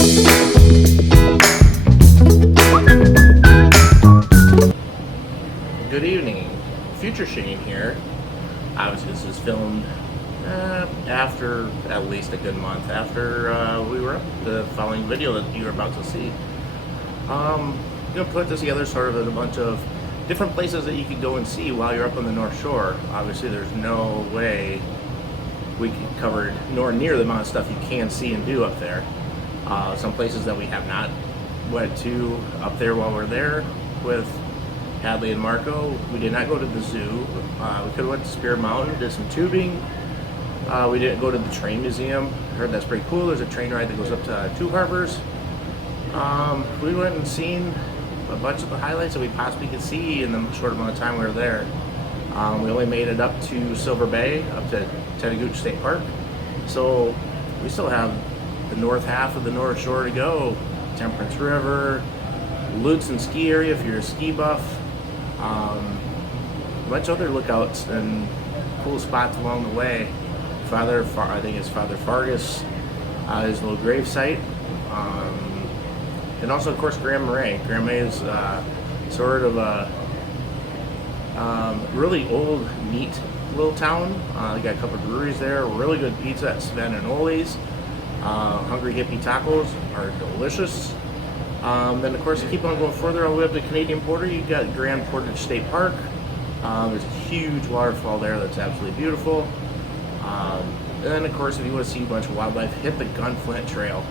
Good evening, Future Shane here. Obviously this is filmed after at least a good month after we were up the following video that you're about to see. I'm going to put this together sort of as a bunch of different places that you can go and see while you're up on the North Shore. Obviously there's no way we can cover nor near the amount of stuff you can see and do up there. Some places that we have not went to up there while we're there with Hadley and Marco. We did not go to the zoo. We could have went to Spirit Mountain, did some tubing. We didn't go to the train museum. Heard that's pretty cool. There's a train ride that goes up to Two Harbors. We went and seen a bunch of the highlights that we possibly could see in the short amount of time we were there. We only made it up to Silver Bay, up to Chattagooch State Park. So we still have the north half of the North Shore to go. Temperance River, Lutz and ski area if you're a ski buff. A bunch of other lookouts and cool spots along the way. I think it's Father Fargus, his little grave site. And also, of course, Grand Marais. Grand Marais is sort of a really old, neat little town. They got a couple of breweries there. Really good pizza at Sven and Ole's. Hungry Hippie tacos are delicious. Then, of course, keep on going further all the way up to Canadian Border. You've got Grand Portage State Park. There's a huge waterfall there that's absolutely beautiful. And then, of course, if you want to see a bunch of wildlife, hit the Gunflint Trail.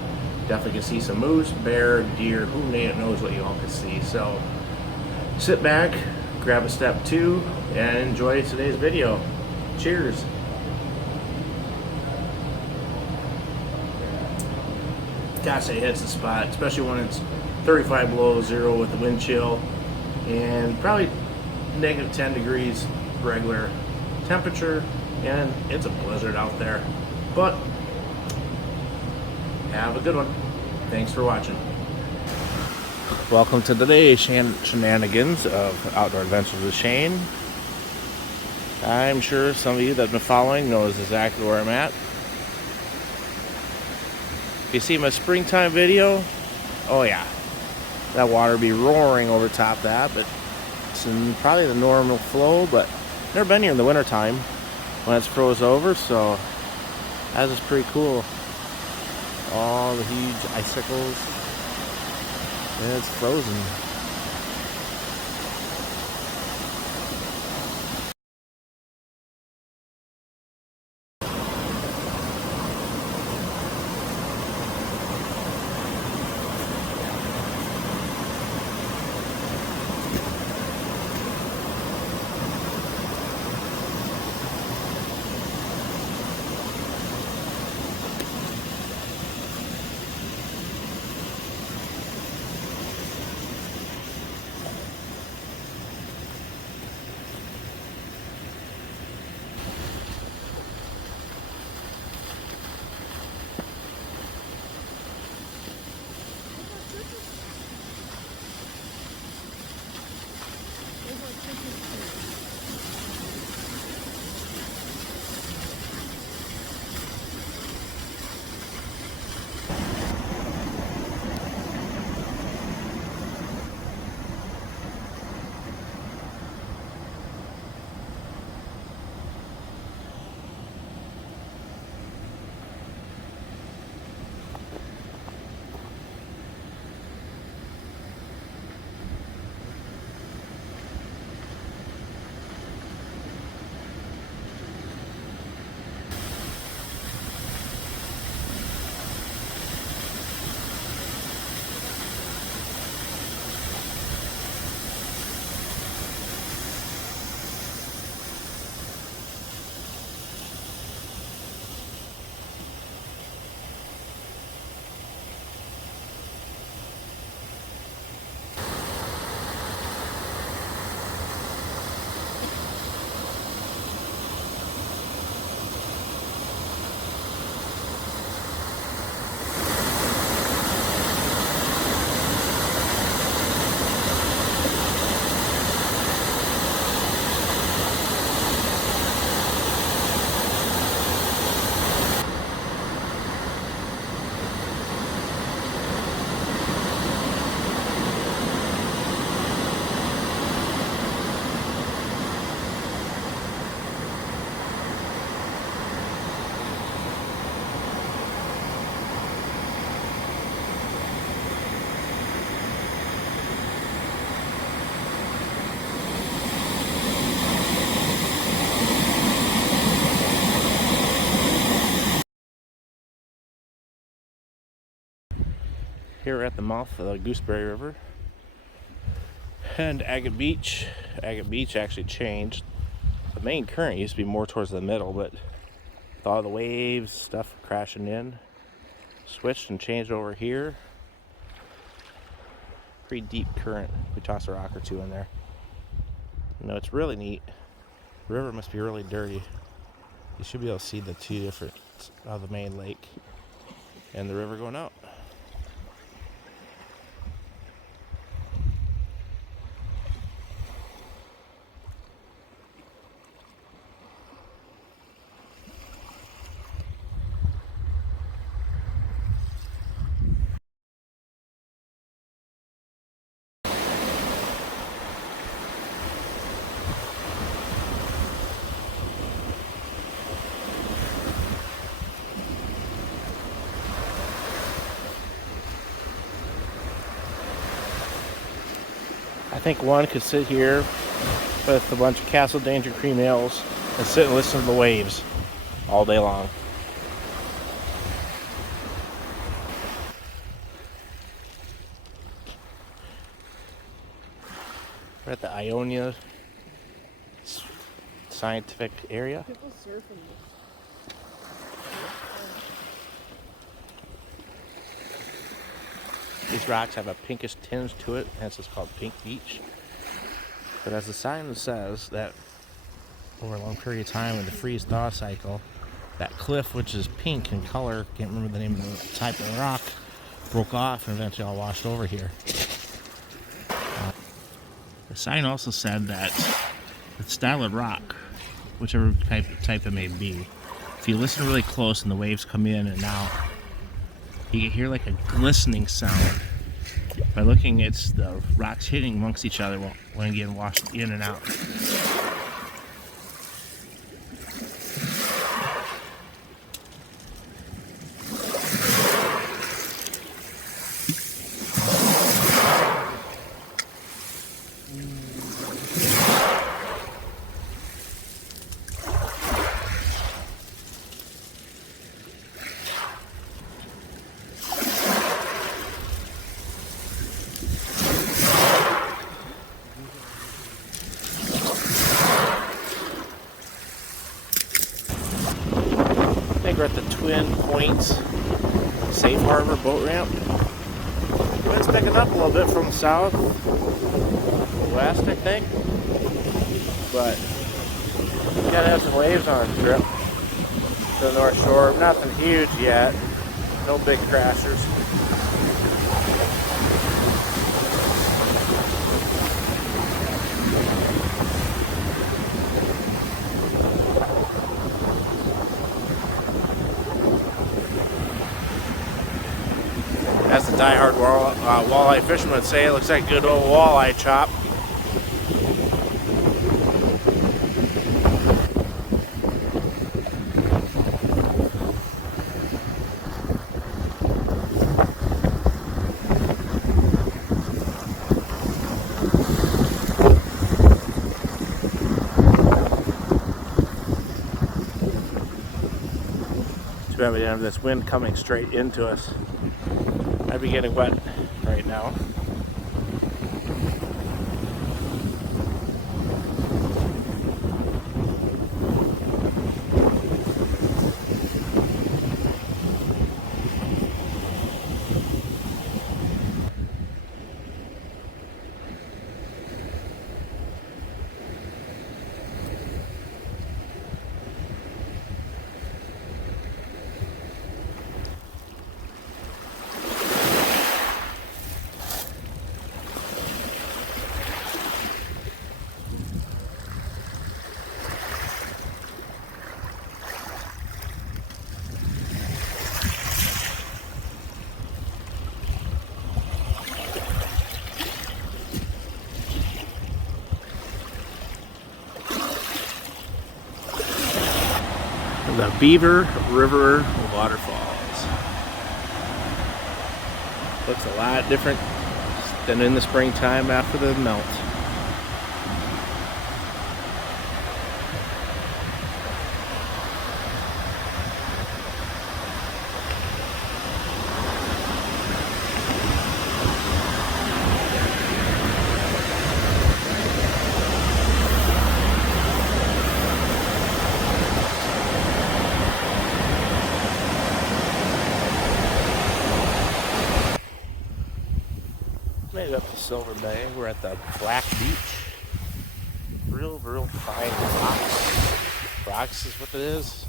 Definitely can see some moose, bear, deer, who knows what you all can see. So sit back, grab a step two, and enjoy today's video. Cheers. Gotta say, it hits the spot, especially when it's 35 below zero with the wind chill and probably negative 10 degrees regular temperature, and it's a blizzard out there. But have a good one. Thanks for watching. Welcome to today's shenanigans of Outdoor Adventures with Shane. I'm sure some of you that have been following knows exactly where I'm at. If you see my springtime video, oh yeah, that water be roaring over top that, but it's in probably the normal flow, but never been here in the wintertime when it's froze over, so that is pretty cool. All the huge icicles, and it's frozen. Here we're at the mouth of the Gooseberry River and Agate Beach. Agate Beach actually changed. The main current used to be more towards the middle, but with all the waves, stuff crashing in, switched and changed over here. Pretty deep current. We tossed a rock or two in there. You know, it's really neat. The river must be really dirty. You should be able to see the two different of the main lake and the river going out. I think one could sit here with a bunch of Castle Danger cream ales and sit and listen to the waves all day long. We're at the Ionia Scientific Area. People surfing this. These rocks have a pinkish tinge to it, hence it's called Pink Beach. But as the sign says, that over a long period of time in the freeze-thaw cycle, that cliff, which is pink in color, can't remember the name of the type of rock, broke off and eventually all washed over here. The sign also said that the style of rock, whichever type it may be, if you listen really close and the waves come in and out, you can hear like a glistening sound. By looking, it's the rocks hitting amongst each other when getting washed in and out. We're at the Twin Points Safe Harbor boat ramp. The wind's picking up a little bit from the south, west, I think. But you gotta have some waves on the trip to the North Shore. Nothing huge yet. No big crashers. As the die-hard walleye fishermen would say, it looks like a good old walleye chop. Too bad we didn't have this wind coming straight into us. I'd be getting wet right now. The Beaver River Waterfalls. Looks a lot different than in the springtime after the melt. Made it up to Silver Bay. We're at the Black Beach. Real fine rocks. Rocks is what it is.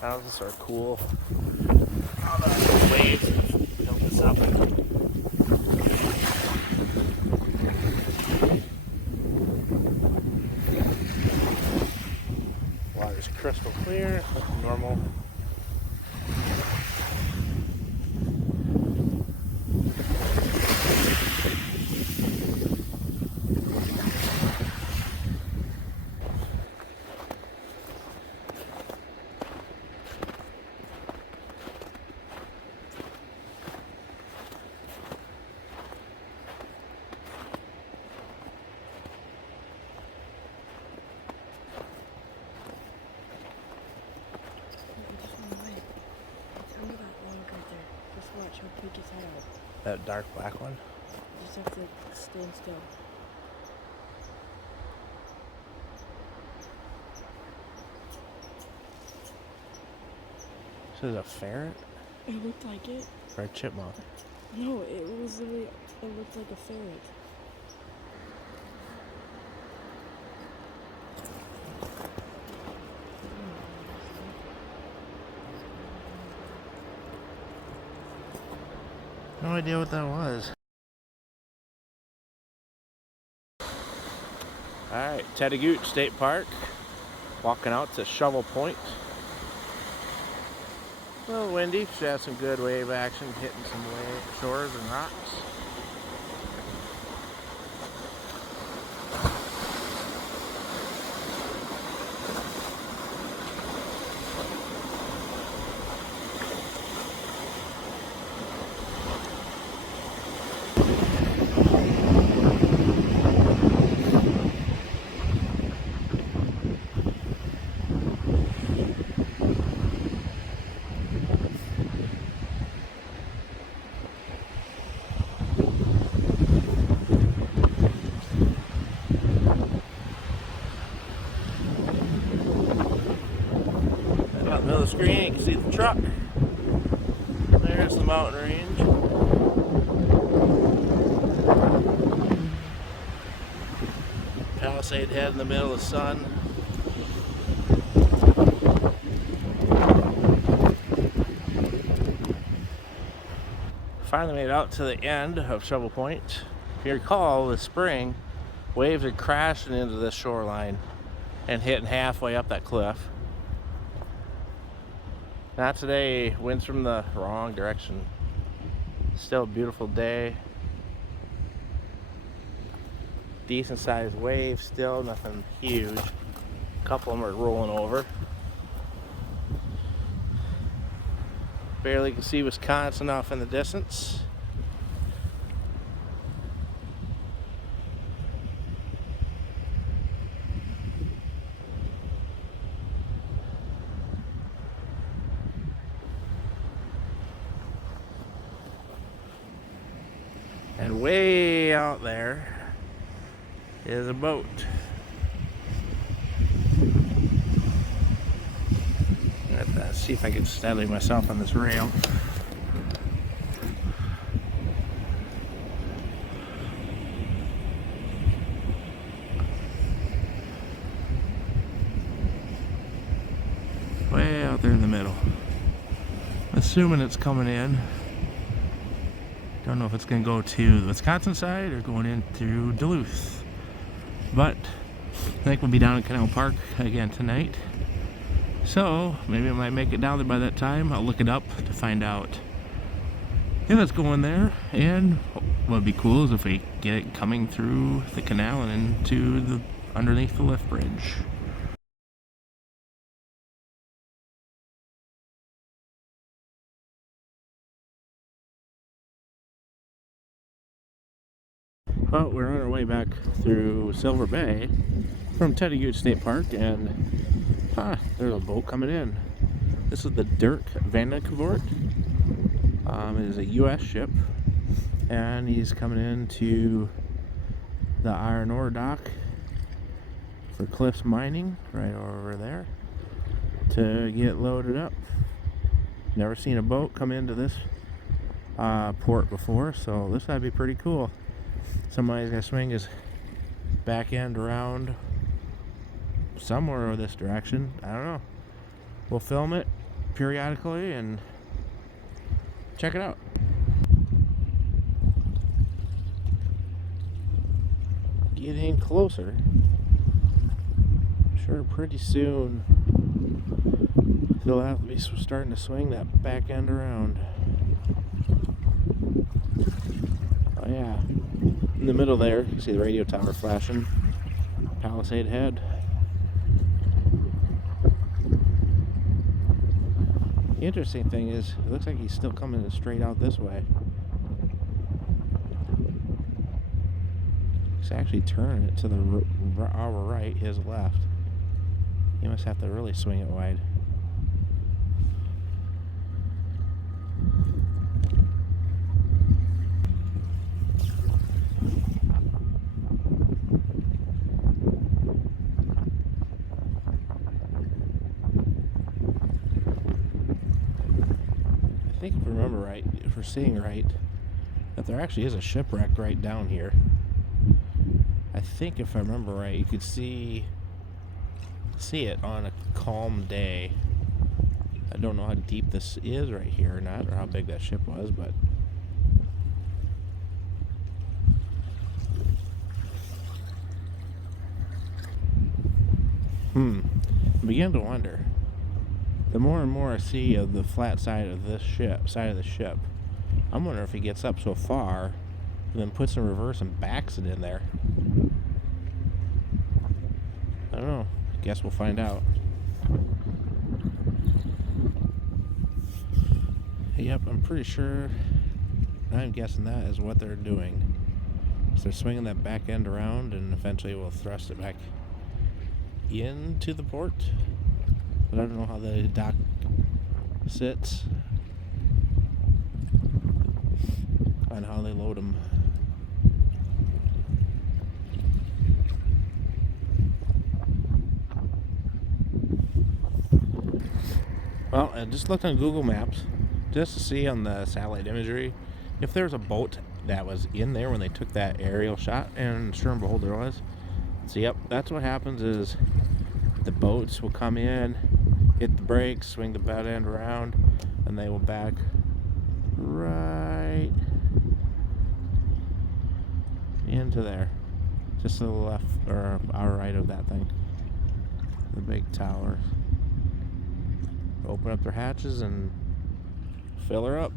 Houses are cool. All the waves have built this up. Water's crystal clear, normal. Watch how quick his head out. That dark black one? You just have to stand still. This is a ferret? It looked like it. Or a chipmunk? No, it was literally, it looked like a ferret. No idea what that was. Alright, Teddy Gooch State Park. Walking out to Shovel Point. A little windy. Should have some good wave action hitting some shores and rocks. Middle of the screen, you can see the truck. There's the mountain range. Palisade Head in the middle of the sun. Finally made it out to the end of Shovel Point. If you recall, this spring, waves had crashed into this shoreline and hitting halfway up that cliff. Not today, winds from the wrong direction. Still a beautiful day. Decent sized waves still, nothing huge. A couple of them are rolling over. Barely can see Wisconsin off in the distance. And way out there is a boat. Let's see if I can steady myself on this rail. Way out there in the middle. Assuming it's coming in. Don't know if it's going to go to the Wisconsin side or going in through Duluth. But I think we'll be down in Canal Park again tonight. So maybe I might make it down there by that time. I'll look it up to find out if it's going there. And what would be cool is if we get it coming through the canal and into the underneath the lift bridge. Well, we're on our way back through Silver Bay from Teddy Gooch State Park, and there's a boat coming in. This is the Dirk Vandencoevort. It is a U.S. ship, and he's coming into the iron ore dock for Cliffs Mining right over there to get loaded up. Never seen a boat come into this port before, so this would be pretty cool. Somebody's gonna swing his back end around somewhere this direction. I don't know. We'll film it periodically and check it out. Getting closer. Sure, pretty soon they'll have to be starting to swing that back end around. Oh yeah, in the middle there, you see the radio tower flashing. Palisade Head. The interesting thing is, it looks like he's still coming straight out this way. He's actually turning it to our right, his left. He must have to really swing it wide. I think if I remember right, if we're seeing right, that there actually is a shipwreck right down here. I think if I remember right, you could see it on a calm day. I don't know how deep this is right here or not, or how big that ship was, but I'm beginning to wonder. The more and more I see of the flat side of the ship, I'm wondering if he gets up so far and then puts in reverse and backs it in there. I don't know. Guess we'll find out. Yep, I'm pretty sure. I'm guessing that is what they're doing. So they're swinging that back end around, and eventually we'll thrust it back into the port. But I don't know how the dock sits and how they load them. Well, I just looked on Google Maps just to see on the satellite imagery if there's a boat that was in there when they took that aerial shot, and sure and behold there was. So yep, that's what happens is the boats will come in, hit the brakes, swing the butt end around, and they will back right into there. Just to the left, or our right of that thing. The big tower. Open up their hatches and fill her up.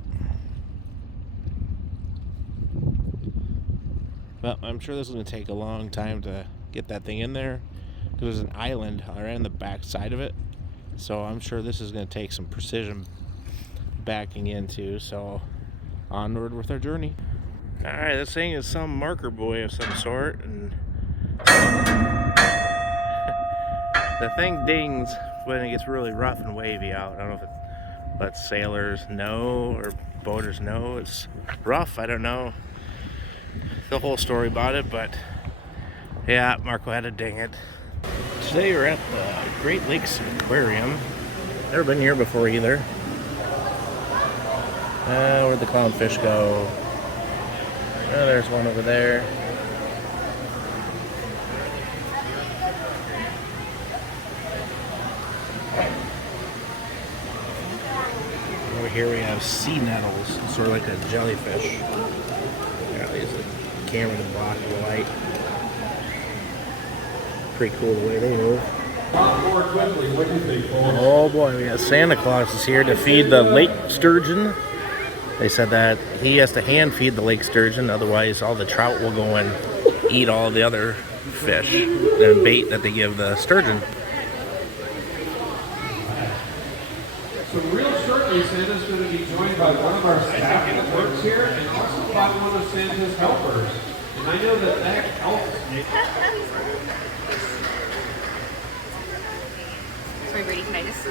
Well, I'm sure this is going to take a long time to get that thing in there, because there's an island right on the back side of it. So I'm sure this is going to take some precision backing into. So onward with our journey. Alright, this thing is some marker buoy of some sort, and the thing dings when it gets really rough and wavy out. I don't know if it lets sailors know or boaters know it's rough. I don't know the whole story about it, but yeah, Marco had to ding it. Today we're at the Great Lakes Aquarium. Never been here before either. Where'd the clownfish go? Oh, there's one over there. Over here we have sea nettles, sort of like a jellyfish. Yeah, use the camera to block the light. Pretty cool the way they move. More quickly, what do you think, folks? Oh boy, we got Santa Claus is here to feed the lake sturgeon. They said that he has to hand feed the lake sturgeon, otherwise all the trout will go and eat all the other fish, the bait that they give the sturgeon. So real shortly, Santa's going to be joined by one of our staff that works here, and also by one of Santa's helpers. And I know that helps. Sorry, Brady, can I just...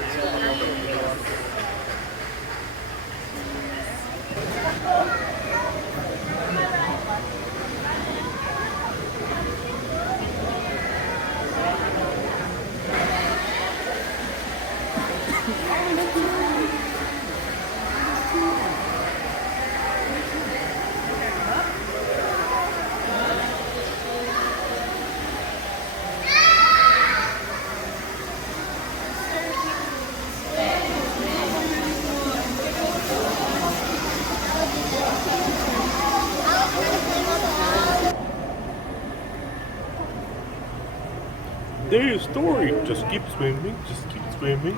day of story. Just keep swimming, just keep swimming.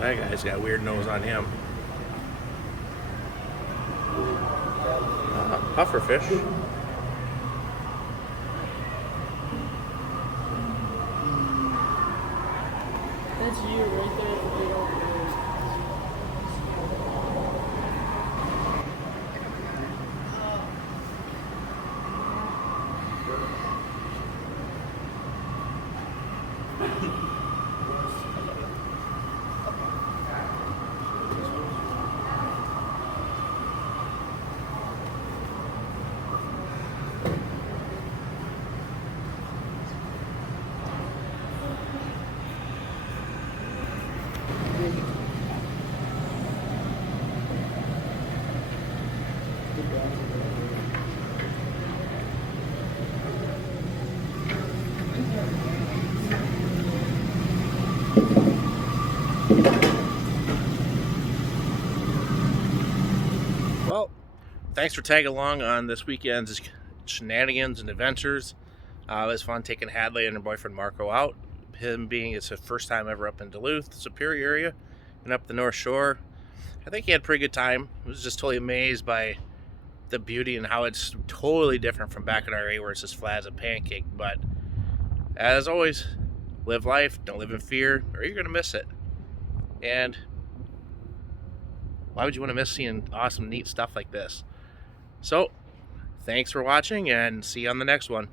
That guy's got a weird nose on him. Pufferfish. That's you right there at the big old nose. Well, thanks for tagging along on this weekend's shenanigans and adventures. It was fun taking Hadley and her boyfriend Marco out. Him being it's his first time ever up in Duluth, the Superior area, and up the North Shore. I think he had a pretty good time. I was just totally amazed by the beauty and how it's totally different from back in our area where it's as flat as a pancake. But as always, live life, don't live in fear, or you're going to miss it. And why would you want to miss seeing awesome, neat stuff like this? So, thanks for watching, and see you on the next one.